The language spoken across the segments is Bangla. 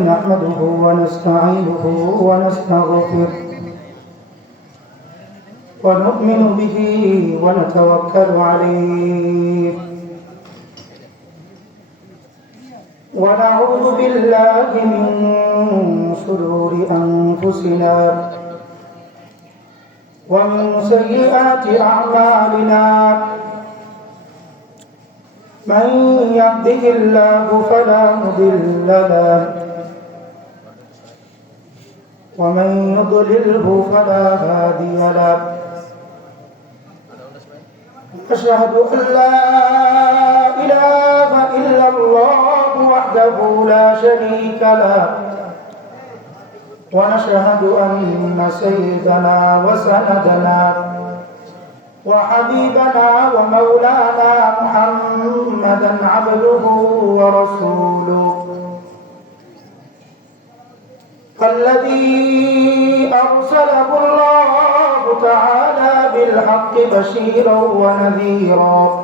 نحمده ونستعينه ونستغفره ونؤمن به ونتوكل عليه ونعوذ بالله من شرور أنفسنا ومن سيئات أعمالنا من يهده الله فلا مضل له ومن يضلله فلا هادي له أشهد أن لا إله إلا الله وحده لا شريك له ونشهد أن سيدنا وسندنا وحبيبنا ومولانا محمدا عبده ورسوله الذي أرسله الله تعالى بالحق بشيرا ونذيرا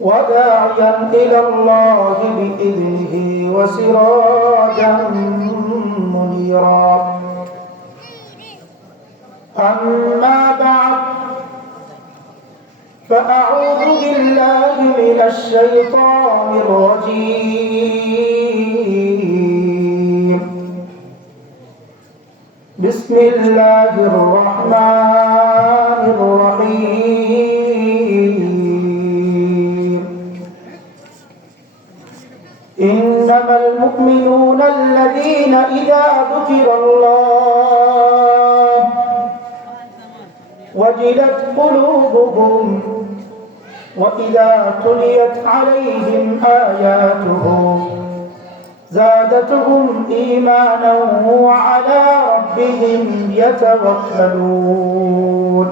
وداعيا إلى الله بإذنه وسراجا منيرا أما بعد فأعوذ بالله من الشيطان الرجيم بسم الله الرحمن الرحيم إنما المؤمنون الذين إذا ذكر الله وجلت قلوبهم وإذا تليت عليهم آياته زادتهم إيمانا وعلى ربهم يتوكلون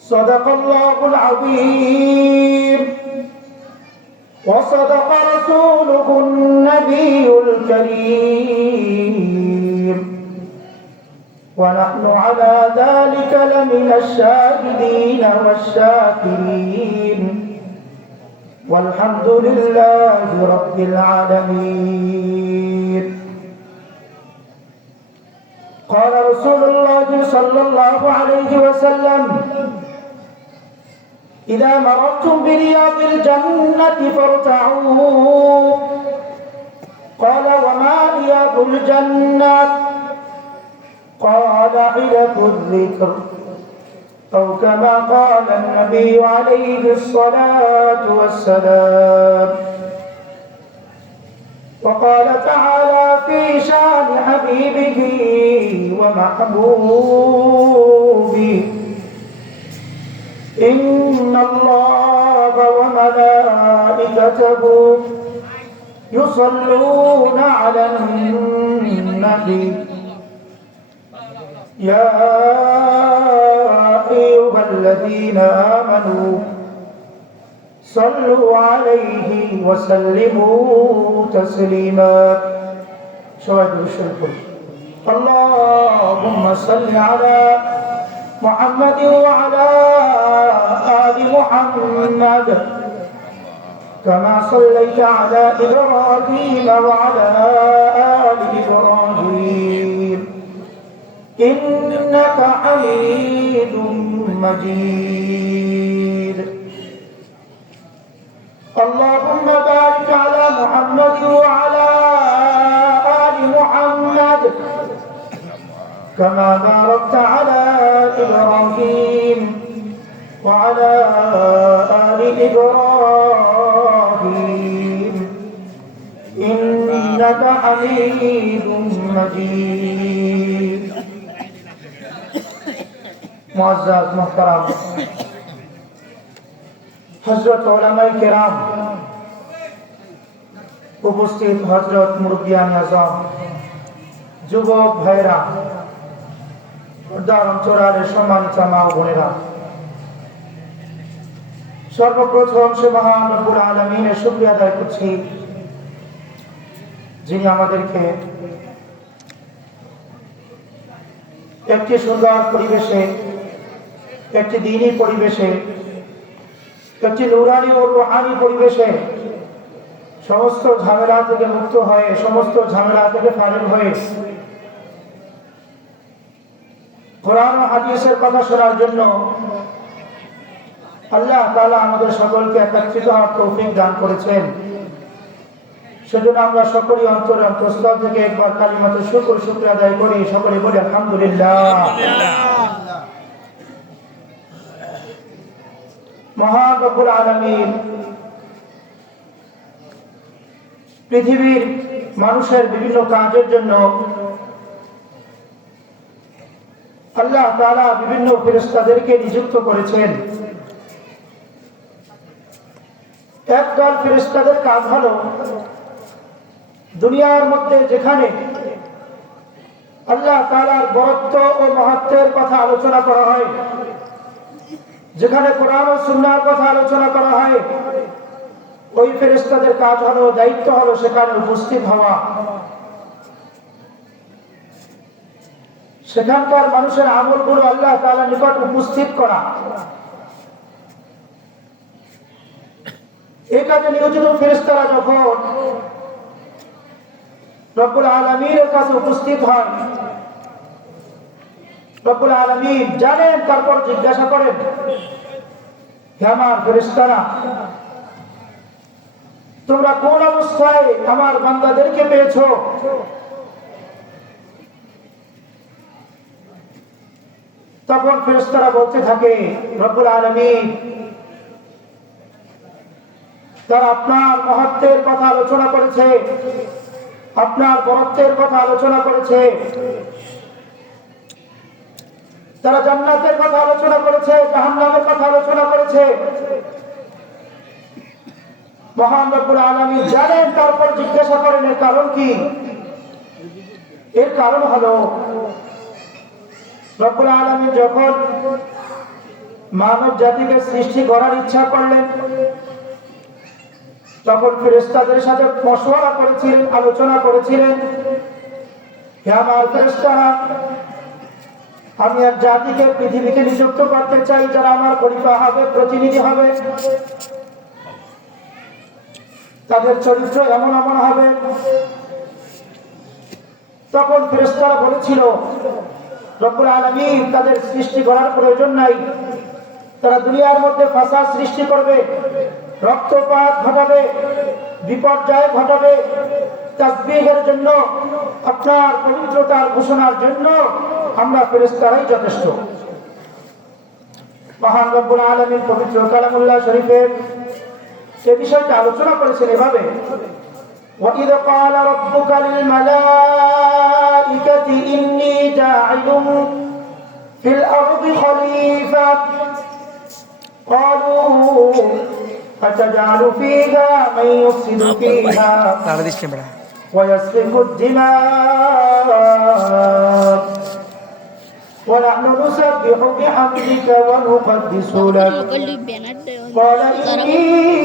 صدق الله العظيم وصدق رسوله النبي الكريم ونحن على ذلك لمن الشاهدين والشاكرين والحمد لله رب العالمين قال رسول الله صلى الله عليه وسلم إذا مررتم برياض الجنة فارتعوا قال وما رياض الجنة قال حلق الذكر أو كما قال النبي عليه الصلاة والسلام وقال تعالى في شان حبيبه ومحبوبه إن الله وملائكته يصلون على النبي يا أيها الذين آمنوا صلوا عليه وسلموا تسليما شهد الشرك اللهم صل على محمد وعلى آل محمد كما صليت على إبراهيم وعلى آل إبراهيم إنك حميد مجيد اللهم بارك على محمد وعلى آل محمد كما باركت على إبراهيم وعلى آل إبراهيم إنك حميد مجيد मुअज़्ज़ज़ मुहतरम हज़रत उलमाए किराम उपस्थित हज़रत मुरब्बियान आज़म যুবক ভাইরা পর্দার অন্তরালে সম্মানিত মা ও বোনেরা সর্বপ্রথম সে মহান রব্বুল আলামিনের শুকরিয়া আদায় করছি যিনি আমাদেরকে একটি সুন্দর পরিবেশে একটি দ্বীনী পরিবেশে একটি নুরানি ও রূহানি পরিবেশে সমস্ত ঝামেলা থেকে মুক্ত হয়ে, সমস্ত ঝামেলা থেকে ফারিগ হয়ে কোরআন ও হাদিসের কথা শোনার জন্য আল্লাহ তাআলা আমাদের সকলকে একত্রিত হওয়ার তৌফিক দান করেছেন। সেজন্য আমরা সকলেই অন্তরে অন্তঃস্থল থেকে একবার কালিমাতে শুকরিয়া আদায় করি, সকলে বলি আলহামদুলিল্লাহ। মহান রব্বুল আলামিন পৃথিবীর মানুষের বিভিন্ন কাজের জন্য আল্লাহ তাআলা বিভিন্ন ফেরেশতাদেরকে নিযুক্ত করেছেন। একদল ফেরেশতাদের কাজ হলো দুনিয়ার মধ্যে যেখানে আল্লাহ তাআলার বরত্ব ও মহত্বের কথা আলোচনা করা হয়, যেখানে কোরআন ও সুন্নাহর কথা আলোচনা করা হয়, ওই ফেরেশতাদের কাজ হলো, দায়িত্ব হলো সেখানে উপস্থিত হওয়া, সেখানকার মানুষের আমলগুলো আল্লাহ তাআলার নিকট উপস্থিত করা। এই কাজে নিয়োজিত ফেরেশতারা যখন রব্বুল আলামিনের কাছে উপস্থিত হয়, রব্বুল আলামিন জানেন, তারপর জিজ্ঞাসা করেন, হে আমার ফেরেশতারা, তোমরা কোন অবস্থায় আমার বান্দাদেরকে পেয়েছো? তখন ফেরেশতারা বলতে থাকে, রব্বুল আলামিন তারা আপনার মহত্বের কথা আলোচনা করেছে, আপনার বরত্বের কথা আলোচনা করেছে, তারা জান্নাতের কথা আলোচনা করেছে, জাহান্নামের কথা আলোচনা করেছে। মহান রব্বুল আলামিন জানেন, তারপর জিজ্ঞাসা করেন এর কারণ কি? এর কারণ হলো রব্বুল আলামিন যখন মানব জাতিকে সৃষ্টি করার ইচ্ছা করলেন, তখন ফেরেশতাদের সাথে মশওয়ারা করেছিলেন, আলোচনা করেছিলেন, হে আমার ফেরেশতারা, আমি এক জাতিকে পৃথিবীতে নিযুক্ত করতে চাই, যারা আমার খলিফা হবে, প্রতিনিধি হবে, তাদের চরিত্র এমন এমন হবে। তখন ফেরেশতারা বলেছিল, রব্বুল আলামিন তাদের সৃষ্টি করার প্রয়োজন নাই, তারা দুনিয়ার মধ্যে ফাসাদ সৃষ্টি করবে, রক্তপাত ঘটাবে, বিপর্যয় ঘটাবে, তাসবিহের জন্য, আপনার পবিত্রতার ঘোষণার জন্য আমরা ফেরেশতারাই যথেষ্ট। মহান রব্বুল আলামিন পবিত্র কালামুল্লাহ শরীফে এই বিষয়টা আলোচনা করেছেন এভাবে, وَإِذْ قَالَ رَبُّكَ لِلْمَلَائِكَةِ إِنِّي جَاعِلٌ فِي الْأَرْضِ خَلِيفَةً قَالُوا أَتَجْعَلُ فِيهَا مَن يُفْسِدُ فِيهَا وَيَسْفِكُ الدِّمَاءَ وَنَحْنُ نُسَبِّحُ بِحَمْدِكَ وَنُقَدِّسُ لَكَ قَالَ إِنِّي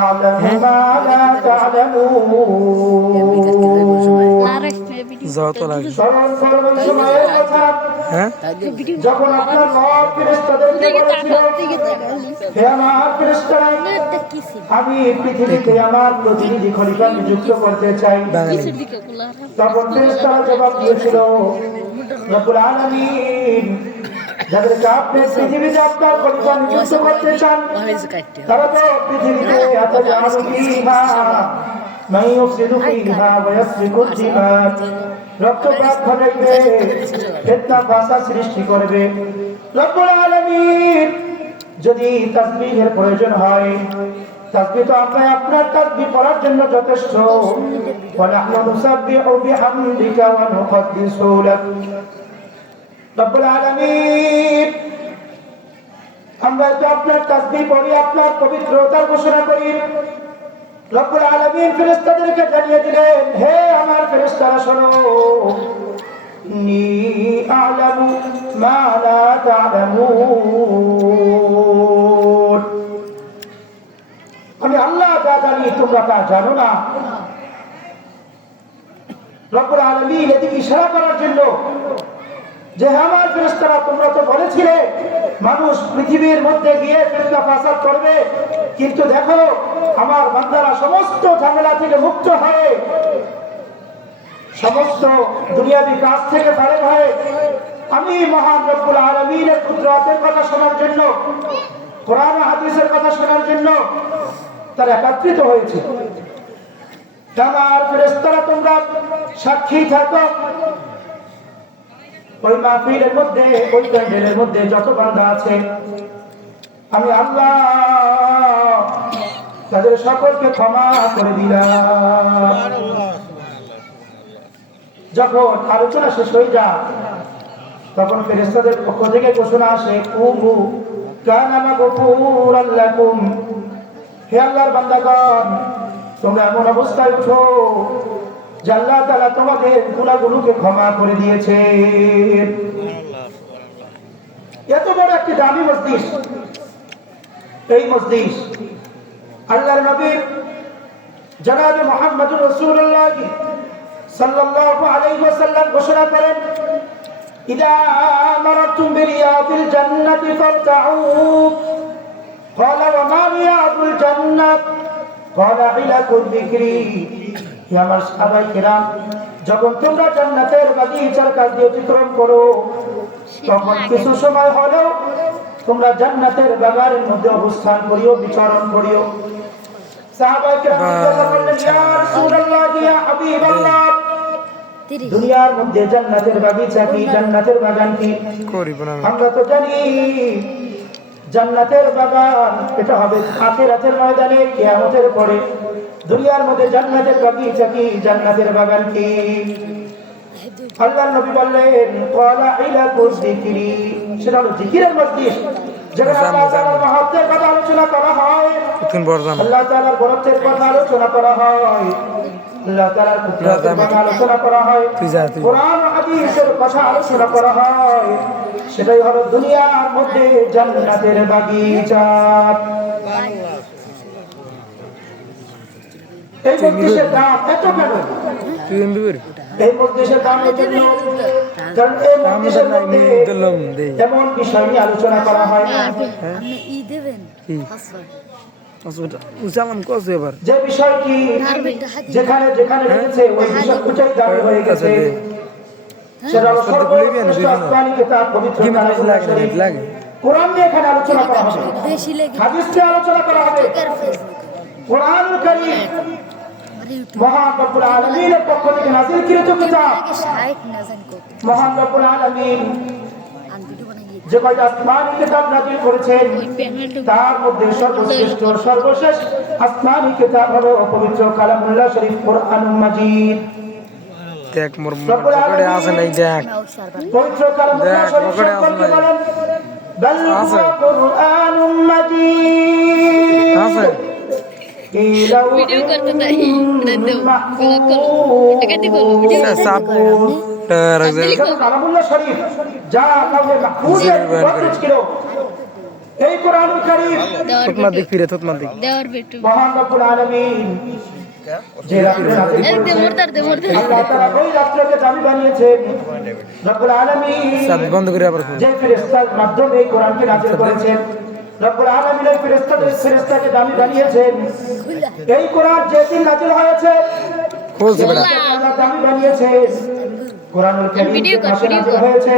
أعلم ما لا تعلمون। যখন আপনার রব ফেরেশতাদেরকে বলেছিল, হে আমার ফেরেশতারা, আমি পৃথিবীতে আমার প্রতিনিধি খলিফা নিযুক্ত করতে চাই, তখন ফেরেশতারা জবাব দিয়েছিল, রব্বুল আলামিন যাদেরকে আপনি পৃথিবীতে আপনার খলিফা নিযুক্ত করতে চান, তারা তো পৃথিবীতে আতাজালু ফীহা মান ইউফসিদু ফীহা ওয়া ইয়াসফিকু দিমা, রক্তপাত ঘটাইবে, ফিতনা ফাসাদ সৃষ্টি করবে। রব্বুল আলামিন যদি তাসবিহের প্রয়োজন হয়, তাসবিহ তো আপনার তাসবিহ পড়ার জন্য যথেষ্ট। ওয়া নাহনু নুসাব্বিহু বিহামদিকা ওয়া নুকদ্দিসু লাক। রব্বুল আলামিন আমরা তো আপনার তাসবিহ পড়ি, আপনার পবিত্রতার ঘোষণা করি। রব্বুল আলামিন ফেরেশতাদেরকে জানিয়ে দিলেন, হে আমার ফেরেশতারা শোনো, ইন্নী আ'লামু মা লা তা'লামুন, আমি আল্লাহ যা জানি তোমরা তা জানো না। রব্বুল আলামিন এদিকে ইশারা করার জন্য যে আমার ফেরেশতারা তোমরা তো বলেছিলে মানুষ পৃথিবীর মধ্যে গিয়ে ফিতনা ফাসাদ করবে, কিন্তু দেখো আমার বান্দারা সমস্ত ঝামেলা থেকে মুক্ত হয়ে, সমস্ত দুনিয়াবী কাজ থেকে ফারেক হয়ে আমি মহান রব্বুল আলামিনের কুদরতের কথা শোনার জন্য, কোরআন ও হাদিসের কথা শোনার জন্য তারা একত্রিত হয়েছে। আমার ফেরেশতারা তোমরা সাক্ষী থাকো, ওই মাহফিলের মধ্যে, ওই প্যান্ডেলের মধ্যে যত বান্দা আছে আমি আল্লাহ তাদের সকলকে ক্ষমা করে দিলাম। যখন আলোচনা শেষ হয়ে যায় তখন ফেরেশতাদের পক্ষ থেকে ঘোষণা আসে, কুমু কানা মাগফুরাল লাকুম, হে আল্লাহর বান্দাগণ তোমরা এমন অবস্থায় উঠো যে আল্লাহ তাআলা তোমাদের গুনাহগুলোকে ক্ষমা করে দিয়েছে। এত বড় একটি দামি মজলিস, এই মজলিস আল্লাহর নবী জনাব মুহাম্মদুর রাসূলুল্লাহ সাল্লাল্লাহু আলাইহি ওয়াসাল্লাম ঘোষণা করেন, ইদা মারাতুম বিরিয়াদিল জান্নাতি ফারতাউ, ক্বালা ওয়া মা রিয়াদুল জান্নাত, ক্বালা ইলাকুল যিকরি। হে আমার সাহাবায়ে কেরাম, যখন তোমরা জান্নাতের বাগিচার কাছ দিয়ে অতিক্রম করো তখন কিছু সময় হলেও তোমরা জান্নাতের বাগানের মধ্যে অবস্থান করিও, বিচরণ করিও। সাহাবায়ে কেরাম জিজ্ঞাসা করলেন, ইয়া রাসূলুল্লাহ, ইয়া হাবিবাল্লাহ, দুনিয়ার মধ্যে জান্নাতের বাগিচা কি, জান্নাতের বাগান কি? আমরা তো জানি জান্নাতের বাগান এটা হবে আখিরাতের ময়দানে, কিয়ামতের পরে। দুনিয়ার মধ্যে জান্নাতের বাগিচা কি, জান্নাতের বাগান কি? আল্লাহর নবী বললেন, ক্বালা ইলাকুল যিকরি, সেটা হলো জিকিরের মজলিস, যেখানে আল্লাহ তাআলার মহত্বের কথা আলোচনা করা হয়, আল্লাহ তাআলার বরকতের কথা আলোচনা করা হয়, আল্লাহ তাআলার কুদরতের কথা আলোচনা করা হয়, কোরআন ও হাদিসের কথা আলোচনা করা হয়। সেটাই হলো দুনিয়ার মধ্যে জান্নাতের বাগিচা। এই মজলিসের দাম এত কেন? এই মজলিসের দাম এই জন্য কারণ এই মজলিসের মধ্যে এমন বিষয় নিয়ে আলোচনা করা হয় যে বিষয়টি যেখানে যেখানে রয়েছে ওই বিষয় উচ্চাই দাবি হয়ে গেছে। সেটা হলো সর্বশ্রেষ্ঠ আসমানী কিতাব পবিত্র কালামুল্লাহ শরীফ, কোরআন নিয়ে এখানে আলোচনা করা হবে, হাদিস নিয়ে আলোচনা করা হবে। কোরআনুল কারীম মহান রব্বুল আলামিনের পক্ষ থেকে নাযিলকৃত কিতাব। মহান রব্বুল আলামিন যে কয়টা আসমানী কিতাব নাযিল করেছেন তার মধ্যে সর্বশ্রেষ্ঠ সর্বশেষ আসমানী কিতাব হলো পবিত্র কালামুল্লাহ শরীফ, কোরআনুল মাজিদ। দেখ মোর পকেটে আছে নাই, দেখ পবিত্র কালামুল্লাহ শরীফ সম্পর্কে বলেন, বাল হুয়া কুরআনুম মাজিদ আছে। ভিডিও করতে তাই কালামুল্লাহ শরীফ যা লাউহে মাহফুজের মধ্যে ছিল, এই কোরআনুল কারীম তোতমা দিক ফিরে, তোতমা দিক দেওয়ার বেটু মহান রব্বুল আলামিন যে রাত্রে আল্লাহ তাআলা ওই রাত্রকে দামি বানিয়েছেন। রব্বুল আলামিন সব বন্ধ করে আবার যে ফেরেশতার মাধ্যমে এই কোরআনকে নাযিল করেছেন, রব্বুল আলামিন এই ফেরেশতাকে দামি বানিয়েছেন। এই কোরআন যেদিন নাযিল হয়েছে খুলছে বেটা, আল্লাহ দামি বানিয়েছেন। কোরআনুল কারীম যে মাসে নাযিল হয়েছে,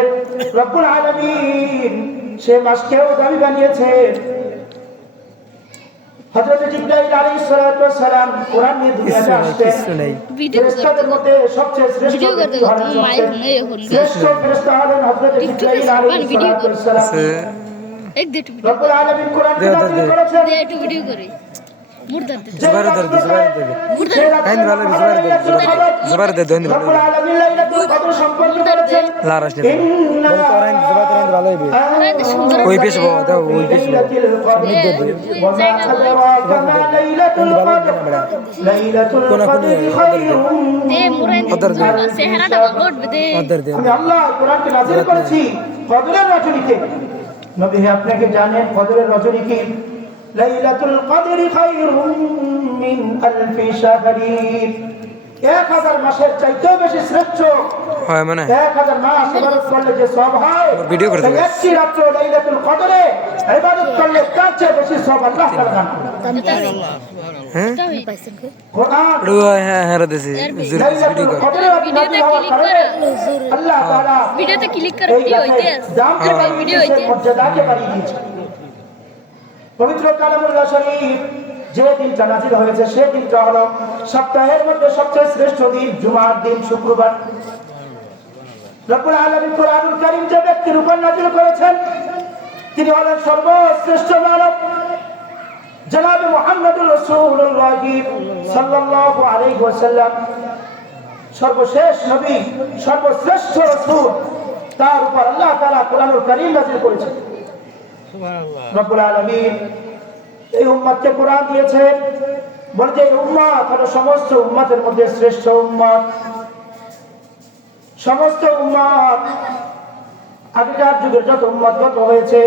রব্বুল আলামিন সে মাসকেও দামি বানিয়েছেন। হযরত জিবরাইল আলাইহিস সালাতু ওয়াস সালাম কোরআন নিয়ে দুনিয়াতে আসতেন। ফেরেশতাদের মধ্যে সবচেয়ে শ্রেষ্ঠ ব্যক্তি হলেন শ্রেষ্ঠ ফেরেশতা হলেন হযরত জিবরাইল আলাইহিস সালাতু ওয়াস সালাম। এক দে টু রব্বুল আলামিন কোরআন নাযিল করেছেন। দে একটু ভিডিও করে মুর্দার দে জুবাইর দে, জুবাইর দে কাইন ভালো, জুবাইর দে, জুবাইর দে দইন ভালো, রব্বুল আলামিন লাইলাতুল কদর সম্পর্কে বলেছেন, লারাস দে বল তোরাইন জুবাইর তোরাইন ভালো হইবে। ওই পেশ বাবা দাও, ওই পেশ লাইলাতুল কদর ওয়া মা আদরাকা মা লাইলাতুল কদর, লাইলাতুল কদর খায়রুম। দে মুরাইন দে চেহারাটা ভালো উঠবে দে। অদর দে। আমি আল্লাহ কোরআনকে নাযিল করেছি কদরের রজনীতে। নবী হে আপনি কি জানেন কদরের রজনী কি? লাইলাতুল কদর খায়রুম মিন আলফি শাহরিন। 1000 মাসের চাইতেও বেশি শ্রেষ্ঠ। হয় মানে 1000 মাস ইবাদত করলে যে সওয়াব হয়, ভিডিও করতে এই একটি রাত্র লাইলাতুল কদরে ইবাদত করলে তার চেয়ে বেশি সওয়াব আল্লাহ তাআলা দান করেন। হ্যাঁ কোরআন হ্যাঁ হ্যাঁ দেশে জুরি ভিডিও কর কদরে নাযিল হওয়ার কারণে আল্লাহ তাআলা ভিডিওতে ক্লিক করে এই কি হইতে আছে দামকে বাড়িয়ে ভিডিও দিয়েছে, হইতে মর্যাদাকে বাড়িয়ে দিয়েছে। পবিত্র কালামুল্লাহ শরীফ যে দিনটা নাযিল হয়েছে সেই দিনটা হলো সপ্তাহের মধ্যে সবচেয়ে শ্রেষ্ঠ দিন জুমার দিন, শুক্রবার। রব্বুল আলামিন কোরআনুল কারীম যে ব্যক্তির উপর নাযিল করেছেন তিনি হলেন সর্বশ্রেষ্ঠ মানব জনাবে মুহাম্মদুর রাসূলুল্লাহ সাল্লাল্লাহু আলাইহি ওয়াসাল্লাম, সর্বশেষ নবী, সর্বশ্রেষ্ঠ রাসূল। তার উপর আল্লাহ তাআলা কোরআনুল কারীম নাযিল করেছেন। সুবহানাল্লাহ। রব্বুল আলামিন এই উম্মতকে কোরআন দিয়েছেন, বলতে এই উম্মত হলো সমস্ত উম্মতের মধ্যে শ্রেষ্ঠ উম্মত। সমস্ত উম্মত আগেকার যুগের যত উম্মত গত হয়েছে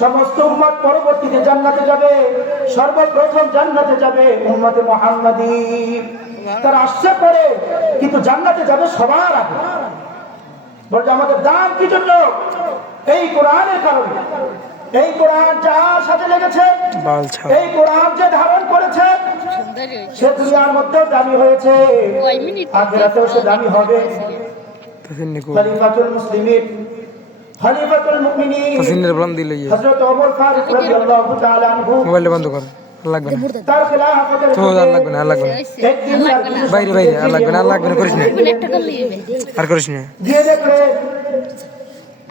সমস্ত উম্মত পরবর্তীতে জান্নাতে যাবে, সর্বপ্রথম জান্নাতে যাবে উম্মতে মুহাম্মাদী। তারা আসছে পরে কিন্তু জান্নাতে যাবে সবার আগে। বলতে আমাদের দাম কি জন্য? এই কোরআনের কারণে। এই কোরআন যার সাথে লেগেছে, এই কোরআন যে ধারণ করেছে সে দুনিয়ার মধ্যেও দামি হয়েছে, আখিরাতেও সে দামি হবে। খলিফাতুল মুসলিমিন, খলিফাতুল মুমিনিন তাসিনের বলাম দিলে হযরত ওমর ফারুক রাদিয়াল্লাহু তাআলা আনহু, মোবাইল বন্ধ কর, লাগবে না তার খিলাফতের তো লাগবে না, লাগবে না একদিন বাইরে বাইরে, লাগবে না লাগবে না, করিস না একটা করলে আর করিস না। দিয়ে দেখলে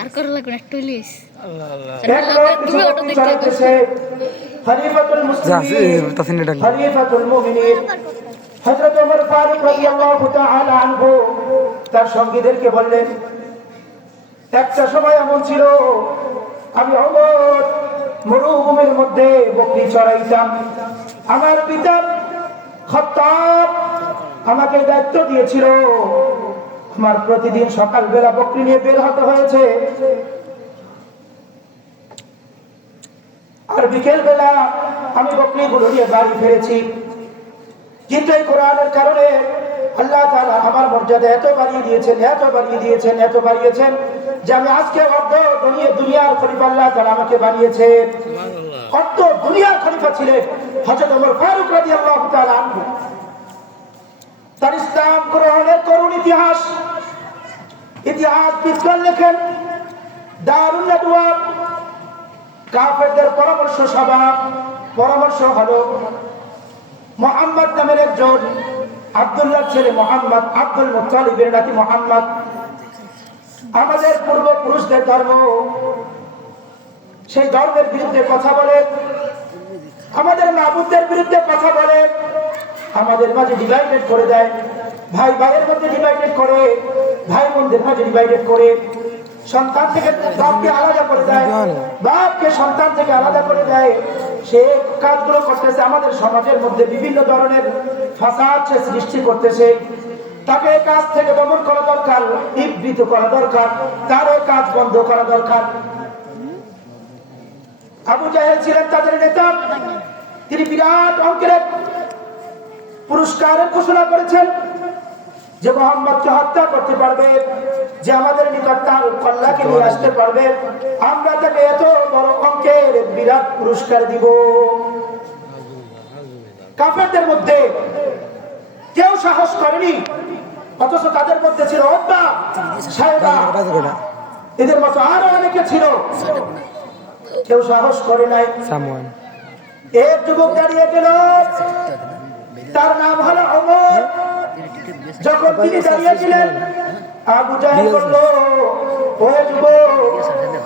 আর করা লাগবে না, একটু লিস তুমি অটো দেখতে খলিফাতুল মুসলিমিন তাসিনের ডাক খলিফাতুল মুমিনিন হযরত ওমর ফারুক রাদিয়াল্লাহু তাআলা আনহু তার সঙ্গীদেরকে বললেন, একটা সময় এমন ছিল আমি ওমর মরুভূমির মধ্যে বকরি চড়াইতাম। আমার পিতা খাত্তাব আমাকে দায়িত্ব দিয়েছিল, আমার প্রতিদিন সকালবেলা বকরি নিয়ে বের হতে হয়েছে, আর বিকেল বেলা আমি বকরিগুলো নিয়ে বাড়ি ফিরেছি। কিন্তু এই কোরআনের কারণে আল্লাহ তাআলা আমার মর্যাদা এত বাড়িয়ে দিয়েছেন, এত বাড়িয়ে দিয়েছেন, এত বাড়িয়েছেন যে আমি আজকে অর্ধ দুনিয়ার খলিফা আল্লাহ তাআলা আমাকে বানিয়েছেন। অর্ধ দুনিয়ার খলিফা ছিলেন হযরত ওমর ফারুক রাদিয়াল্লাহু তাআলা আনহু। তার ইসলাম গ্রহণের করুণ ইতিহাস বিদ্বান লেখেন দারুন নাদওয়া, কাফেরদের পরামর্শ সভা। পরামর্শ হলো মুহাম্মদ নামের একজন, আব্দুল্লাহর ছেলে মুহাম্মদ, আব্দুল মুত্তালিবের নাতি মুহাম্মদ, আমাদের পূর্বপুরুষদের ধর্ম, সেই ধর্মের বিরুদ্ধে কথা বলে, আমাদের মাবুদদের বিরুদ্ধে কথা বলে, আমাদের মাঝে ডিভাইডেড করে দেয়, ভাই ভাইয়ের মধ্যে ডিভাইডেড করে, ভাই বোনদের মাঝে ডিভাইডেড করে, সন্তান থেকে বাপকে আলাদা করে দেয়, বাপকে সন্তান থেকে আলাদা করে দেয়। সে কাজগুলো করতেছে, আমাদের সমাজের মধ্যে বিভিন্ন ধরনের ফাসাদ সে সৃষ্টি করতেছে। তাকে কাজ থেকে দমন করা দরকার, নিবৃত করা দরকার, তার কাজ বন্ধ করা দরকার। আবু জাহেল ছিলেন তাদের নেতা, তিনি বিরাট অঙ্কের পুরস্কারের ঘোষণা করেছেন যে মুহাম্মদকে হত্যা করতে পারবে, যে আমাদের নিকট তার কল্যাণকে নিয়ে আসতে পারবে, আমরা তাকে এত বড় অঙ্কের বিরাট পুরস্কার দিব। কাফেরদের মধ্যে কেউ সাহস করেনি, অথচ তাদের মধ্যে ছিল উতবা, সাইবা, এদের মতো আরো অনেকে ছিল, কেউ সাহস করে নাই। এক যুবক দাঁড়িয়ে গেল, তার নাম হলো ওমর। যখন তিনি দাঁড়িয়েছিলেন আবু জাহেল বলল, ও যুবক,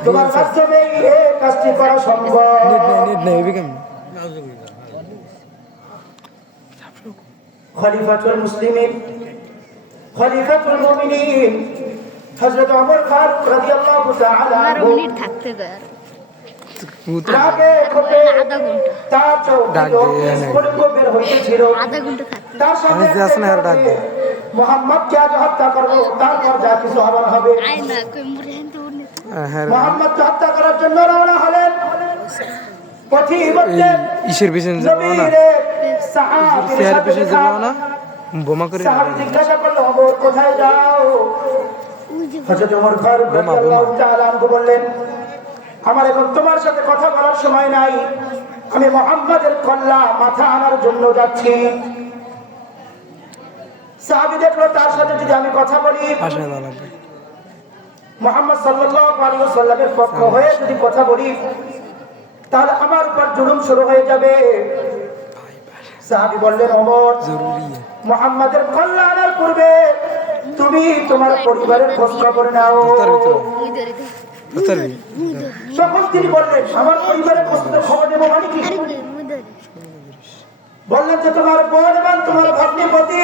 তোমার মাধ্যমে এই কাজটি করা সম্ভব। খলিফাতুল মুসলিমিন, খলিফাতুল মুমিনিন হযরত ওমর ফারুক রাদিয়াল্লাহু তাআলা আনহু থাকতে দেয় রাগে ক্ষোভে তার চোখ বের হইতেছিল। তার সামনে মুহাম্মদকে আজ হত্যা করবো, তারপর যা কিছু হবার হবে। মুহাম্মদকে হত্যা করার জন্য রওনা হলেন। পথিমধ্যে ইসের পিছনে যাবো না, চেহারা পিছনে যাবো না, বোমা করে সাহাবী জিজ্ঞাসা করলো ওমর কোথায় যাও? হযরত ওমর ফারুক রাদিয়াল্লাহু তাআলা আনহু বললেন আমার এখন তোমার সাথে কথা বলার সময় নাই, আমি মুহাম্মাদের কল্লা মাথা আনার জন্য যাচ্ছি। সাহাবী দেখলো তার সাথে যদি আমি কথা বলি, পাশে না লাগবে মুহাম্মদ সাল্লাল্লাহু আলাইহি ওয়াসাল্লামের পক্ষ হয়ে যদি কথা বলি তাহলে আমার উপর জুলুম শুরু হয়ে যাবে। সাহাবী বললেন ওমর জরুরি মুহাম্মাদের কল্লা আনার পূর্বে তুমি তোমার পরিবারের খোঁজ খবর নাও। তখন তিনি বললেন আমার পরিবারের খোঁজ খবর নেবো মানে কি? বললেন যে তোমার বোন এবং তোমার ভগ্নিপতি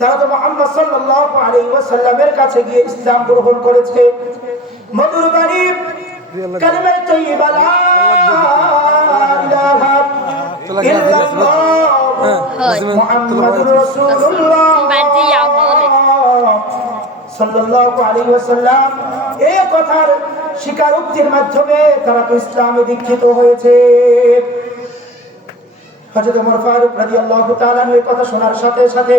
তারা তো মুহাম্মদ সাল্লাল্লাহু আলাইহি ওয়াসাল্লামের কাছে গিয়ে ইসলাম গ্রহণ করেছে। মধুর বাণী কালিমা তাইয়্যিবা লা ইলাহা মুহাম্মাদুর রাসূলুল্লাহ সাল্লাল্লাহু আলাইহি ওয়াসাল্লাম এই কথার স্বীকারোক্তির মাধ্যমে তারা তো ইসলামে দীক্ষিত হয়েছে। হযরত ওমর ফারুক রাদিয়াল্লাহু তাআলা এই কথা শোনার সাথে সাথে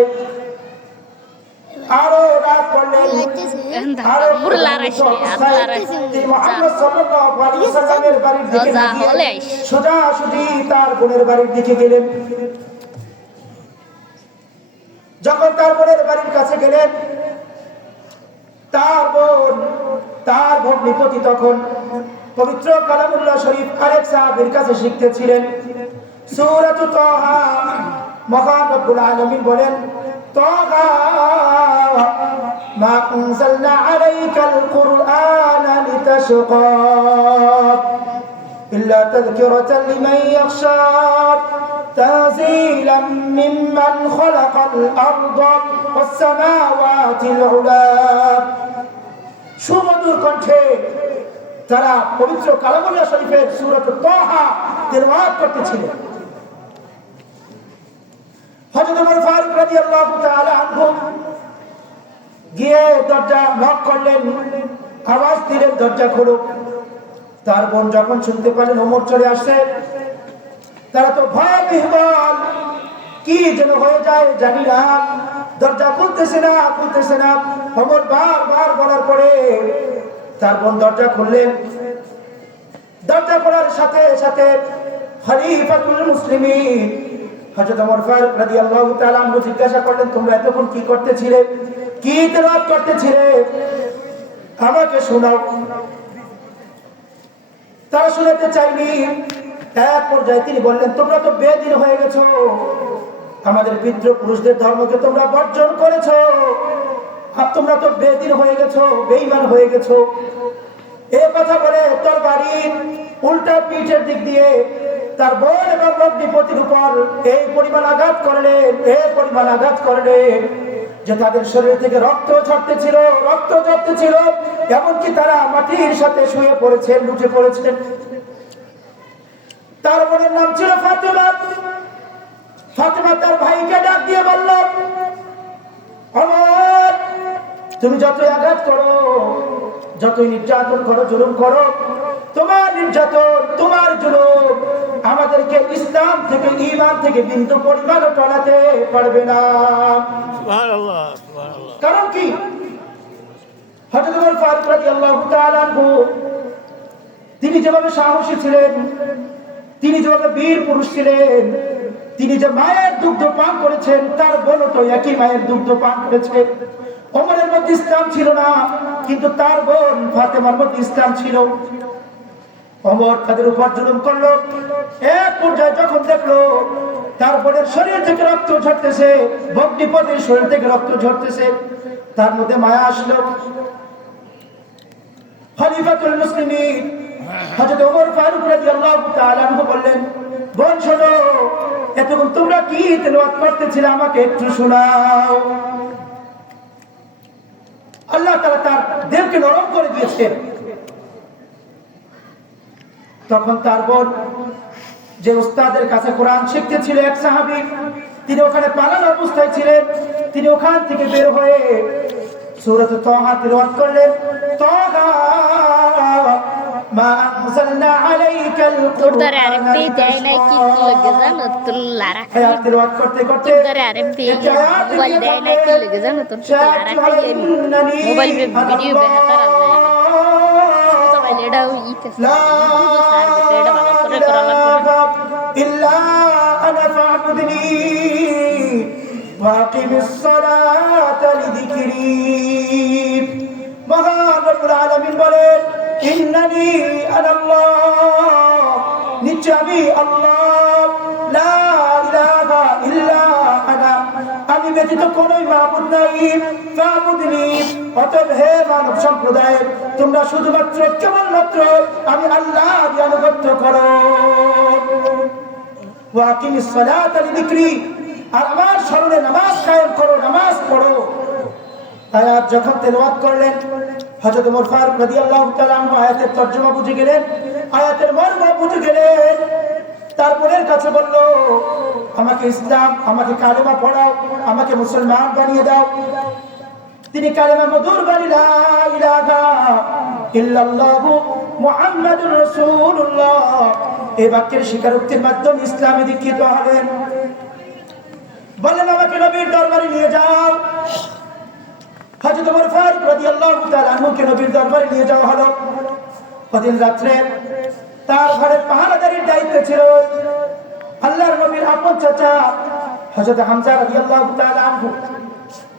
আরো রাত করলেন, আরো মুহাম্মদ সাল্লাল্লাহু আলাইহি ওয়াসাল্লামের বাড়ির দিকে না গিয়ে সোজাসুজি তার বোনের বাড়ির দিকে গেলেন। যখন তার বোনের বাড়ির কাছে গেলেন, তার ভগ্নিপতি তখন পবিত্র কালামুল্লাহ শরীফ আরেক সাহাবীর কাছে শিখতেছিলেন সূরাত তাহা। মহান রব্বুল আলামিন বলেন তাহা মা আনজালনা আলাইকাল কুরআনা লিতাশকা ইল্লা তাযকিরাতান লিমান ইয়াখশা তানজিলাম মিম্মান খালাকাল আরদা ওয়াস সামাওয়াতিল উলা। সুমধুর কণ্ঠে তারা পবিত্র কালামুল্লাহ শরীফের সূরাত তাহা তিলাওয়াত করতেছিলেন। হযরত ওমর ফারুক রাদিয়াল্লাহু তাআলা আনহু গিয়ে দরজা নক করলেন, আওয়াজ দিলেন দরজা খোলো। তার বোন যখন শুনতে পেলেন ওমর চলে আসছে, তারা তো ভয় বিহ্বল, কি যেন হয়ে যায় জানি না, দরজা খুলতেছে না। ওমর বারবার বলার পরে তার বোন দরজা খুললেন। দরজা খোলার সাথে সাথে খলিফাতুল মুসলিমিন হযরত ওমর ফারুক রাদিয়াল্লাহু তাআলা আনহু জিজ্ঞাসা করলেন তোমরা এতক্ষণ কি করতেছিলে, কি তেলাওয়াত করতেছিলে, আমাকে শোনাও। তারা শুনতে চাইনি। এক পর্যায়ে তিনি বললেন তোমরা তো বেদিন হয়ে গেছো, আমাদের পিতৃপুরুষদের ধর্মকে তোমরা বর্জন করেছো, আর তোমরা তো বেদিন হয়ে গেছো, বেঈমান হয়ে গেছো। এই কথা বলে তরবারি উল্টা পিঠের দিক দিয়ে তার বোন এবং ভগ্নিপতির উপর এই পরিমাণ আঘাত করলেন যে তাদের শরীর থেকে রক্ত ঝরতেছিল, এমনকি তারা মাটির সাথে শুয়ে পড়েছেন, লুটে পড়েছেন। তার বোনের নাম ছিল ফাতেমা। তার ভাইকে ডাক দিয়ে বলল ওমর তুমি যতই আঘাত করো, যতই নির্যাতন করো, জুলুম করো, তোমার নির্যাতন, তোমার জুলুম আমাদেরকে ইসলাম থেকে, ঈমান থেকে বিন্দু পরিমাণ টলাতে পারবে না। সুবহানাল্লাহ, সুবহানাল্লাহ। কারণ কি? হযরত ওমর ফারুক রাদিয়াল্লাহু তাআলা আনহু তিনি যেভাবে সাহসী ছিলেন, তিনি যেভাবে বীর পুরুষ ছিলেন, তিনি যে মায়ের দুগ্ধ পান করেছেন, তার বোন তো একই মায়ের দুগ্ধ পান করেছে। ওমরের মধ্যে ইসলাম ছিল না, কিন্তু তার বোন ফাতেমার মধ্যে ইসলাম ছিল। ওমর তাদের উপর জুলুম করলো। এক পর্যায়ে যখন দেখলো তার বোনের শরীর থেকে রক্ত ঝরতেছে, ভগ্নিপতির শরীর থেকে রক্ত ঝরতেছে, তার মধ্যে মায়া আসলো। খলিফাতুল মুসলিমিন হযরত ওমর ফারুক রাদিয়াল্লাহু তাআলা আনহু বললেন বোন শোনো, এতক্ষণ তোমরা কি তেলাওয়াত করতেছিলে আমাকে একটু শোনাও। আল্লাহ তাআলা তার দিলকে নরম করে দিয়েছেন। তখন তার বোন যে উস্তাদের কাছে কোরআন শিখতেছিল, এক সাহাবী, তিনি ওখানে পালানো অবস্থায় ছিলেন, তিনি ওখান থেকে বের হয়ে সূরাত তাহা তিলাওয়াত করলেন। তাহা মা আনজালনা আলাইকাল তোর দ্বারা আরেকটি কুরআনা দেয় নাই কি লাগে জানো তোর লারা আয়াত তিলাওয়াত করতে করতে তোর দ্বারা আরেকটি মোবাইল দেয় নাই কি লাগে জানো তোর লারা খাই মোবাইল ভিডিও বেহাতার আছে সবাই এটাও ইতে সার বটে এটা ভালো করে করা লাগবে ইল্লা আনা ফা'বুদনি ওয়াকিমিস সালাতা লিযিকরি মহান রব্বুল আলামিন বলেন ইন্নানি আনাল্লাহ নিশ্চয় আমি আল্লাহ লা ইলাহা ইল্লা আনা আমি ব্যতীত কোনই মাবুদ নাই ফা'বুদনি অতএব হে মানব সম্প্রদায় তোমরা শুধুমাত্র কেবলমাত্র আমি আল্লাহর আনুগত্য করো ওয়াকিমিস সালাতা লিযিকরি আর আমার স্মরণে নামাজ কায়েম করো নামাজ পড়ো আয়াত যখন তেলাওয়াত করলেন হযরত ওমর ফারুক রাদিয়াল্লাহু তাআলা আনহু আয়াতের তরজমা বুঝে গেলেন আয়াতের মর্ম বুঝে গেলেন তারপরের কাছে বলল আমাকে ইসলাম আমাকে কালেমা পড়াও আমাকে মুসলমান বানিয়ে দাও তিনি কালেমা মধুর বাণী লা ইলাহা ইল্লাল্লাহু মুহাম্মাদুর রাসূলুল্লাহ এই বাক্যের স্বীকারোক্তির মাধ্যমে ইসলামে দীক্ষিত হলেন বললেন আমাকে নবীর দরবারে নিয়ে যাও হযরত ওমর ফারুক রাদিয়াল্লাহু তাআলা আনহুকে নবীর দরবারে নিয়ে যাওয়া হলো ওদিন রাতে তার ঘরের পাহারাদারির দায়িত্ব ছিল আল্লাহর নবীর আপন চাচা হযরত হামজা রাদিয়াল্লাহু তাআলা আনহু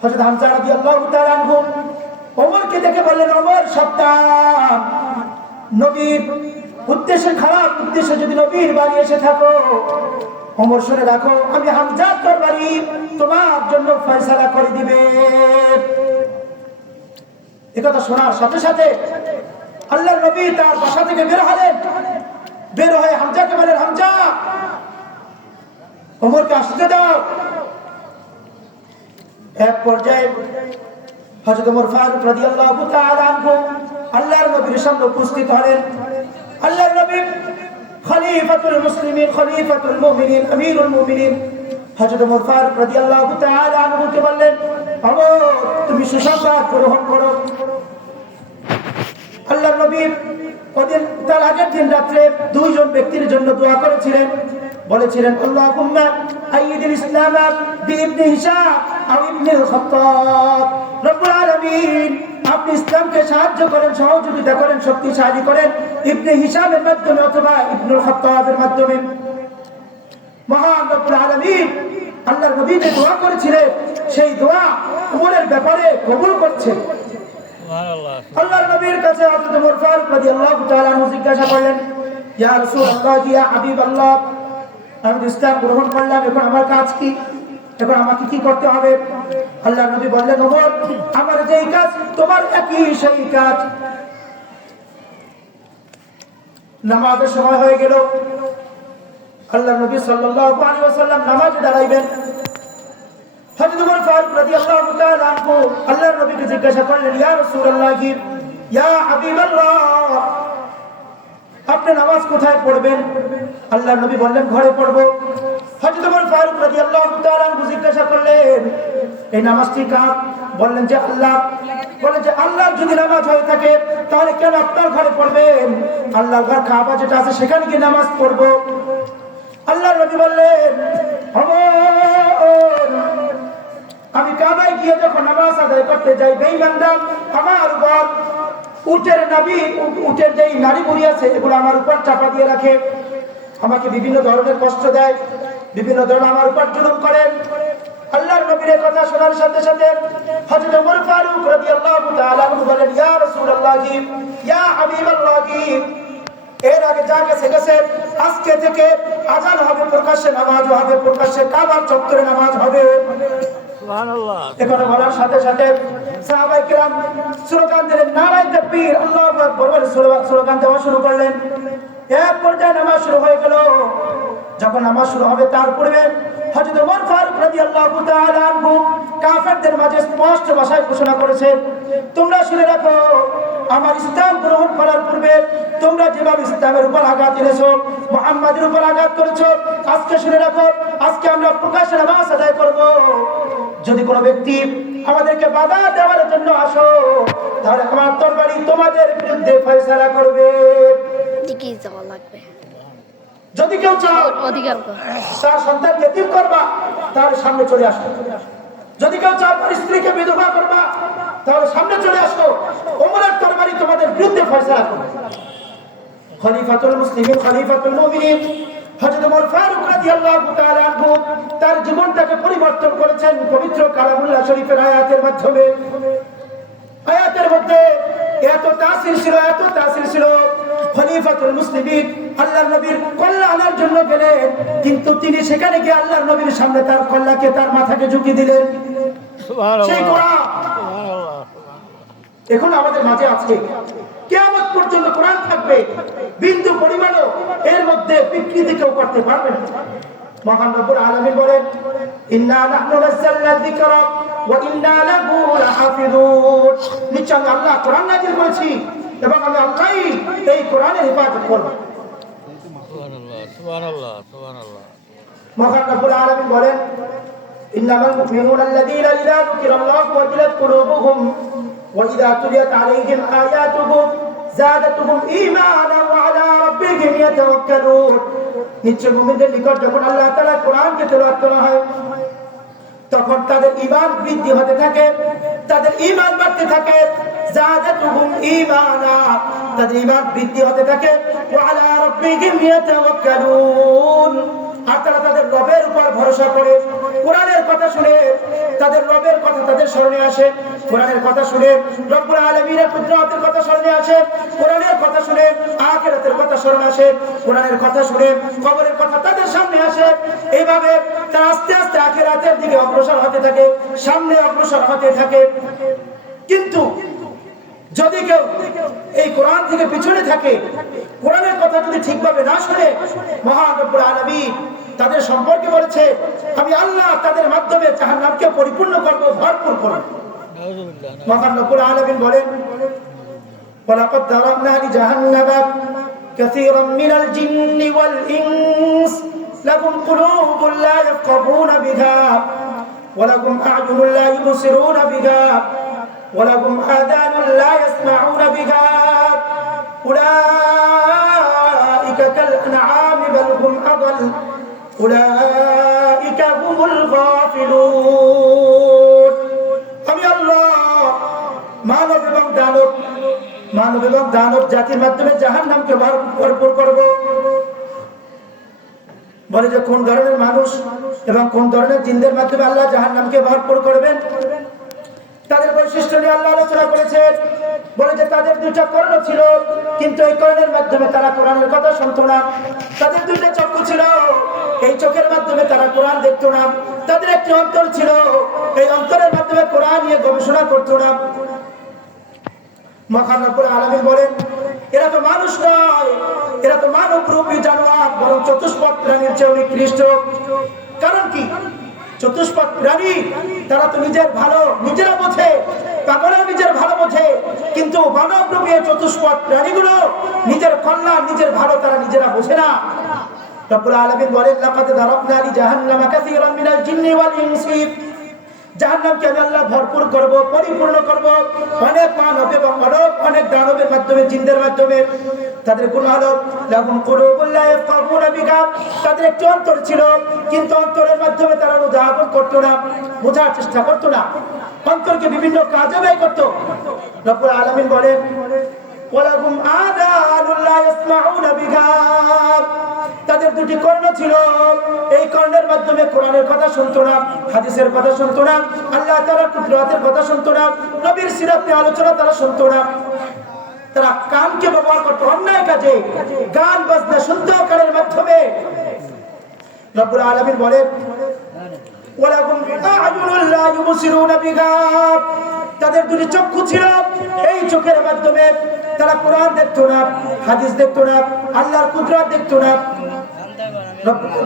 হযরত হামজা রাদিয়াল্লাহু তাআলা আনহু ওমরকে দেখে বললেন ওমর সাবধান নবীর উদ্দেশ্যে খারাপ উদ্দেশ্যে যদি নবীর বাড়ি এসে থাকো ওমর শুনে রাখো আমি হামজার দরবারে তোমার জন্য ফয়সালা করে দিবে একথা শোনার সাথে সাথে আল্লাহর নবী তার বাসা থেকে বের হলেন বের হয়ে হামজাকে বলেন হামজা ওমরকে আসতে দাও এক পর্যায়ে হযরত ওমর ফারুক রাদিয়াল্লাহু তাআলা আনহু আল্লাহর নবীর সামনে উপস্থিত হলেন আল্লাহর নবী খলিফাতুল মুসলিমিন খলিফাতুল মুমিনিন আমিরুল মুমিনিন হযরত ওমর ফারুক রাদিয়াল্লাহু তাআলা আনহুকে বললেন ওমর তুমি সুসংবাদ গ্রহণ করো আল্লাহর নবী ওদিন তার আগের দিন রাতে দুইজন ব্যক্তির জন্য দোয়া করেছিলেন বলেছিলেন আল্লাহুম্মা আইয়িদিল ইসলাম বিইবনে হিশাম আও ইবনুল খাত্তাব রব্বুল আলামিন আপনি ইসলামকে সাহায্য করেন সহযোগিতা করেন শক্তিশালী করেন ইবনে হিশামের মাধ্যমে অথবা ইবনুল খাত্তাবের মাধ্যমে মহান রব্বুল আলামিন আল্লাহর নবী যে দোয়া করেছিলেন সেই দোয়া ওমরের ব্যাপারে কবুল করছেন আল্লাহর নবীর কাছে হযরত ওমর ফারুক রাদিয়াল্লাহু তাআলা আনহু জিজ্ঞাসা করলেন ইয়া রাসূলুল্লাহ ইয়া হাবিবাল্লাহ আমি ইসলাম গ্রহণ করলাম এখন আমার কাজ কি এখন আমাকে কি করতে হবে আল্লাহর নবী বললেন ওমর আমার যেই কাজ তোমার একই সেই কাজ নামাজের সময় হয়ে গেল আল্লাহর নবী সাল্লাল্লাহু আলাইহি ওয়াসাল্লাম নামাজে দাঁড়াইবেন হযরত ওমর ফারুক রাদিয়াল্লাহু তাআলা আনহু আল্লাহর নবীকে জিজ্ঞাসা করলেন ইয়া রাসূলুল্লাহ ইয়া হাবিবাল্লাহ আপনি নামাজ কোথায় পড়বেন আল্লাহর নবী বললেন ঘরে পড়ব হযরত ওমর ফারুক রাদিয়াল্লাহু তাআলা আনহু জিজ্ঞাসা করলেন এই নামাজটি কার বললেন যে আল্লাহ বলেন যে আল্লাহর যদি নামাজ হয়ে থাকে তাহলে কেন আপনার ঘরে পড়বেন আল্লাহর ঘর কাবা যেটা আছে সেখানে গিয়ে নামাজ পড়ব আল্লাহর নবী বললেন ওমর আমি কাবায় গিয়ে যখন নামাজ আদায় করতে যাই বেঈমানরা আমার উপর উটের যেই নারী বুড়ি আছে এগুলো আমার উপর চাপা দিয়ে রাখে আমাকে বিভিন্ন ধরনের কষ্ট দেয় বিভিন্ন ধরনের আমার উপর জুলুম করে আল্লাহর নবীর কথা শোনার সাথে সাথে হযরত ওমর ফারুক রাদিয়াল্লাহু তাআলা আনহু বলেন ইয়া রাসূলুল্লাহ ইয়া হাবিবাল্লাহ এর আগে যা গেছে গেছে আজকে থেকে আযান হবে প্রকাশ্যে নামাজ হবে প্রকাশ্যে কাবার চত্বরে নামাজ হবে সুবহানাল্লাহ একথা বলার সাথে সাথে সাহাবায়ে কিরাম স্লোগান দিলেন নারায়ে তাকবীর আল্লাহু আকবার বলে স্লোগান দেওয়া শুরু করলেন এক পর্যায়ে নামাজ শুরু হয়ে গেল যখন নামাজ শুরু হবে তার পূর্বে হযরত ওমর ফারুক রাদিয়াল্লাহু তাআলা আনহু কাফেরদের মাঝে স্পষ্ট ভাষায় ঘোষণা করেছেন তোমরা শুনে রাখো আমার ইসলাম গ্রহণ করার পূর্বে তোমরা যেভাবে ইসলামের উপর আঘাত এনেছো মুহাম্মাদের উপর আঘাত করেছো আজকে শুনে রাখো আজকে আমরা প্রকাশ্যে নামাজ আদায় করব যদি কোনো ব্যক্তি আমাদেরকে বাধা দেওয়ার জন্য আসো তাহলে আমার তরবারি তোমাদের বিরুদ্ধে ফয়সালা করবে দিকেই যাওয়া লাগবে। যদি কেউ চাও অধিকার তার সন্তান এতিম করবা, তাহলে সামনে চলে আসো। যদি কেউ চাও তার স্ত্রীকে বিধবা করবা, তাহলে সামনে চলে আসো। ওমরের তরবারি তোমাদের বিরুদ্ধে ফয়সালা করবে। খলিফাতুল মুসলিমিন, খলিফাতুল মুমিনিন হযরত ওমর ফারুক রাদিয়াল্লাহু তাআলা আনহু তার জীবনটাকে পরিবর্তন করেছেন পবিত্র কালামুল্লাহ শরীফের আয়াতের মাধ্যমে। আয়াতের মধ্যে এত তাসির ছিল, এত তাসির ছিল। খলিফাতুল মুসলিমিন আল্লাহর নবীর কল্লা আনার জন্য গেলেন, কিন্তু তিনি সেখানে গিয়ে আল্লাহর নবীর সামনে তার কল্লাকে, তার মাথাকে ঝুঁকি দিলেন। সেই কোরআন এখন আমাদের মাঝে আছে, কিয়ামত পর্যন্ত কোরআন থাকবে, বিন্দু পরিমাণও এর মধ্যে বিকৃতি কেউ করতে পারবে না। মহান রব্বুল আলামিন বলেন, ইন্না নাহনু নাযালনা যিকরা ওয়া ইন্না লাহু লাহাফিজুন। নিশ্চয় আল্লাহ কোরআন নাযিল করেছি এবং আমি আল্লাহই এই কোরআনের হেফাজত করব। সুবহানাল্লাহ, সুবহানাল্লাহ, সুবহানাল্লাহ। মহান রব্বুল আলামিন বলেন, ইন্নামাল মুমিনুনা আল্লাযীনা ইযা যুকিরাল্লাহু ওয়াজিলাত কুলুবুহুম ওয়া ইযা তুলিয়াত আলাইহিম আয়াতুহু যাদাতুহুম ঈমানান ওয়া আলা রাব্বিহিম ইয়াতাওয়াক্কালুন। নিশ্চয় মুমিনদের নিকট যখন আল্লাহ তাআলা কোরআনকে তেলাওয়াত করা হয়, তখন তাদের ঈমান বৃদ্ধি হতে থাকে, তাদের ঈমান বাড়তে থাকে। যাদাতুহুম ঈমানা, তাদের ঈমান বৃদ্ধি হতে থাকে। ওয়া আলা রাব্বিহিম ইয়াতাওয়াক্কালুন, আর তারা তাদের রবের উপর ভরসা করে। কোরআনের কথা শুনে তাদের রবের কথা তাদের স্মরণে আসে, কোরআনের কথা শুনে রব্বুল আলামিনের কুদরতের কথা স্মরণে আসে, কোরআনের কথা শুনে আখিরাতের কথা স্মরণে আসে, কোরআনের কথা শুনে কবরের কথা তাদের সামনে আসে। এইভাবে তারা আস্তে আস্তে আখিরাতের দিকে অগ্রসর হতে থাকে, সামনে অগ্রসর হতে থাকে। কিন্তু যদি কেউ এই কোরআন থেকে পিছনে থাকে, কোরআনের কথা যদি ঠিকভাবে না শুনে, মহান রব্বুল আলামিন তাদের সম্পর্কে বলেছে, আমি আল্লাহ তাদের মাধ্যমে জাহান্নামকে পরিপূর্ণ করব, ভরপুর করব। মহান রব্বুল আলামিন বলেন, ওয়ালাকাদ দারাবনা লিজাহান্নামা কাসীরাম মিনাল জিন্নি ওয়াল ইনস লাহুম কুলুবুন লা ইয়াফকাহুনা বিহা ওয়া লাহুম আ'য়ুনুন লা ইবসিরুনা বিহা ولهم آذان لا يسمعون بها أولئك كالأنعام بل هم أضل أولئك هم الغافلون। আমি আল্লাহ মানব এবং দানব জাতির মাধ্যমে জাহান্নামকে ভরপুর করব। বলে যে কোন ধরনের মানুষ এবং কোন ধরনের জিনদের মাধ্যমে আল্লাহ জাহান্নামকে ভরপুর করবেন, তাদের বৈশিষ্ট্য নিয়ে আল্লাহ আলোচনা করেছেন। বলে যে তাদের দুইটা কর্ণ ছিল, কিন্তু এই কর্ণের মাধ্যমে তারা কোরআনের কথা শুনতো না। তাদের দুইটা চক্ষু ছিল, এই চোখের মাধ্যমে তারা কোরআন দেখতো না। তাদের একটি অন্তর ছিল, এই অন্তরের মাধ্যমে কোরআন নিয়ে গবেষণা করতো না। মহান রব্বুল আলামিন বলেন, এরা তো মানুষ নয়, এরা তো মানবরূপী জানোয়ার, বরং চতুষ্পদ প্রাণীর চেয়ে নিকৃষ্ট। কারণ কি? চতুষ্পদ প্রাণী তারা তো নিজের ভালো নিজেরা বোঝে, পাগলও নিজের ভালো বোঝে, কিন্তু মানবরূপী চতুষ্পদ প্রাণীগুলো নিজের কল্যাণ, নিজের ভালো তারা নিজেরা বোঝে না। রব্বুল আলামিন বলেন, লাকাদ দারাবনা লিজাহান্নামা কাসীরাম মিনাল জিন্নি ওয়াল ইনসি। জাহান্নামকে আমি আল্লাহ ভরপুর করব, পরিপূর্ণ করব, অনেক মানব এবং অনেক দানবের মাধ্যমে, জিনদের মাধ্যমে। তাদের গুণ হলো লাহুম কুলুবুন লা ইয়াফকাহুনা বিহা, তাদের একটি অন্তর ছিল, কিন্তু অন্তরের মাধ্যমে তারা অনুধাবন করতো না, বোঝার চেষ্টা করতো না, অন্তরকে বিভিন্ন কাজে ব্যয় করতো। রব্বুল আলামিন বলেন, ওয়ালাহুম আযানুন লা ইয়াসমাউনা বিহা, তাদের দুটি কর্ণ ছিল, এই কর্ণের মাধ্যমে কোরআনের কথা শুনতো না, হাদিসের কথা শুনতো না, আল্লাহ তাআলার কুদরতের কথা শুনতো না, নবীর সিরাত নিয়ে আলোচনা তারা শুনতো না। তারা কানকে ব্যবহার করতো অন্যায় কাজে, গান বাজনা শুনতো কানের মাধ্যমে। রব্বুল আলামিন বলেন, ওয়ালাহুম আ'য়ুনুন লা ইবসিরুনা বিহা, তাদের দুটি চক্ষু ছিল, এই চোখের মাধ্যমে তারা কোরআন দেখতো না, হাদিস দেখতো না, আল্লাহর কুদরত দেখতো না।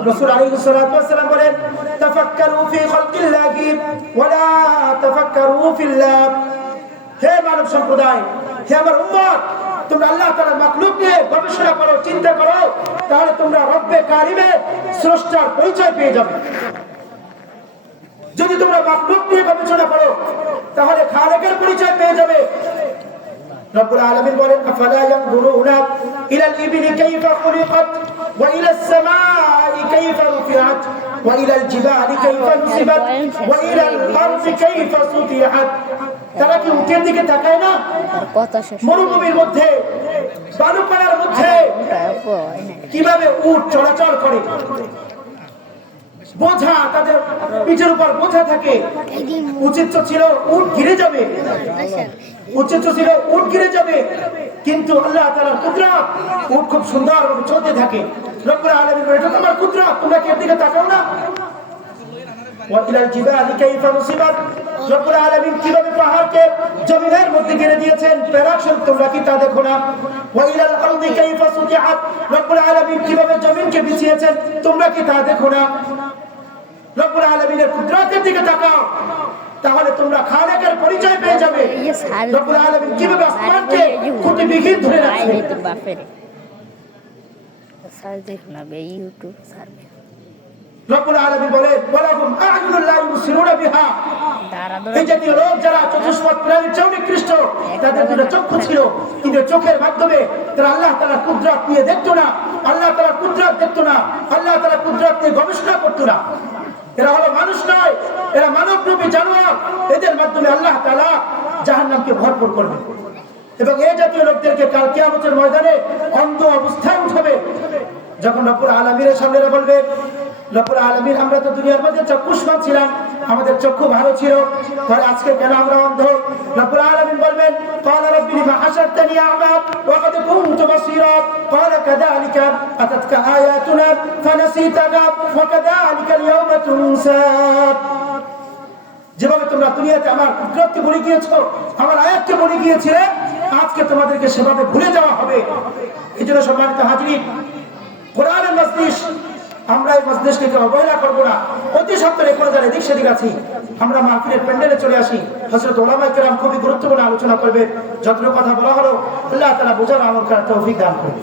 রাসূল আলাইহিস সালাতু ওয়াস সালাম বলেন, তাফাক্কারু ফি খালকিল্লাহি ওয়া লা তাফাক্কারু ফিল্লাহ। হে মানব সম্প্রদায়, হে আমার উম্মত, তোমরা আল্লাহ তাআলার মাখলুক নিয়ে গবেষণা করো, চিন্তা করো, তাহলে তোমরা রব্বে কারিমের স্রষ্টার পরিচয় পেয়ে যাবে। যদি তোমরা মাখলুক নিয়ে গবেষণা করো, তাহলে খালেকের পরিচয় পেয়ে যাবে। রব্বুল আলামিন বলেন আফালা ইয়ানজুরুনা ইলাল ইবলি কাইফা খুলিকাত ওয়া ইলাস সামাই কাইফা রুফিআত ওয়া ইলাল জিবালি কাইফা নুসিবাত ওয়া ইলাল আরদি কাইফা সুতিহাত। তারা কি উটের দিকে তাকায় না? কথা শেষ মরুভূমির মধ্যে বালুকার মধ্যে কিভাবে উট চলাচল করে, বোঝা তাদের পিঠের উপর বোঝা থাকে। উচিত ছিল উট ঘিরে যাবে, উচিত ছিল উট ঘিরে যাবে, কিন্তু আল্লাহ তাআলার কুদরত, উট খুব সুন্দরভাবে চলতে থাকে। রব্বুল আলামিন বলেন এটা তোমার কুদরত, তোমরা কি এর দিকে তাকাও না? ওয়া ইলাল জিবালি কাইফা নুসিবাত, রব্বুল আলামিন কিভাবে পাহাড়কে জমিনের মধ্যে ঘিরে দিয়েছেন, প্যারাকশন তোমরা কি তা দেখো না? ওয়া ইলাল আরদি কাইফা সুতিহাত, রব্বুল আলামিন কিভাবে জমিনকে বিছিয়েছেন, তোমরা কি তা দেখো না? রব্বুল আলামিনের কুদরতের দিকে তাকাও, তাহলে তোমরা খালেকের পরিচয় পেয়ে যাবে। রব্বুল আলামিন কিভাবে আসমানকে খুঁটিবিহীন ধরে রাখছেন। রব্বুল আলামিন বলেন ওয়ালাহুম আ'য়ুনুন লা ইউবসিরুনা বিহা, এই জাতীয় লোক যারা চতুষ্পদ প্রাণীর চেয়ে নিকৃষ্ট, তাদের দুটো চক্ষু ছিল, কিন্তু চোখের মাধ্যমে তারা আল্লাহ তাআলার কুদরত নিয়ে দেখতো না, আল্লাহ তাআলার কুদরত দেখতো না, আল্লাহ তাআলার কুদরত নিয়ে গবেষণা করতো না। এরা হলো মানুষ নয়, এরা মানবরূপী জানোয়ার। এদের মাধ্যমে আল্লাহ তাআলা জাহান্নামকে ভরপুর করবে এবং এই জাতীয় লোকদেরকে কাল কিয়ামতের ময়দানে অন্ধ অবস্থায় উঠাবে। যখন রব্বুল আলামিনের সামনে বলবে রব্বুল আলামিন আমরা তো দুনিয়ার মধ্যে চক্ষুষ্মান ছিলাম, আমাদের চক্ষু ভালো ছিল, তাহলে আজকে কেন আমরা অন্ধ? রব্বুল আলামিন বলবেন ক্বালা রাব্বি লিমা হাশারতানি আ'মা ওয়া ক্বাদ কুনতু বাসীরা ক্বালা কাযালিকা আতাতকা আয়াতুনা ফানাসিতাহা ওয়া কাযালিকা আল-ইয়াওমা তুনসা। যেভাবে তোমরা দুনিয়াতে আমার কুদরতকে ভুলে গিয়েছো, আমার আয়াতকে ভুলে গিয়েছিলে, আজকে তোমাদেরকে সেভাবে ভুলে যাওয়া হবে। এজন্য সম্মানিত হাজিরিন, কোরআনের মজলিস, আমরা এই মজলিসকে অবহেলা করবো না। অতি সত্তর এখন যারা এদিক সেদিক আছি, আমরা মাহফিলের প্যান্ডেলে চলে আসি। হযরত উলামায়ে কেরাম খুবই গুরুত্বপূর্ণ আলোচনা করবে। যতটুকু কথা বলা হলো আল্লাহ তাআলা বোঝার আমল করার তৌফিক দান করুন।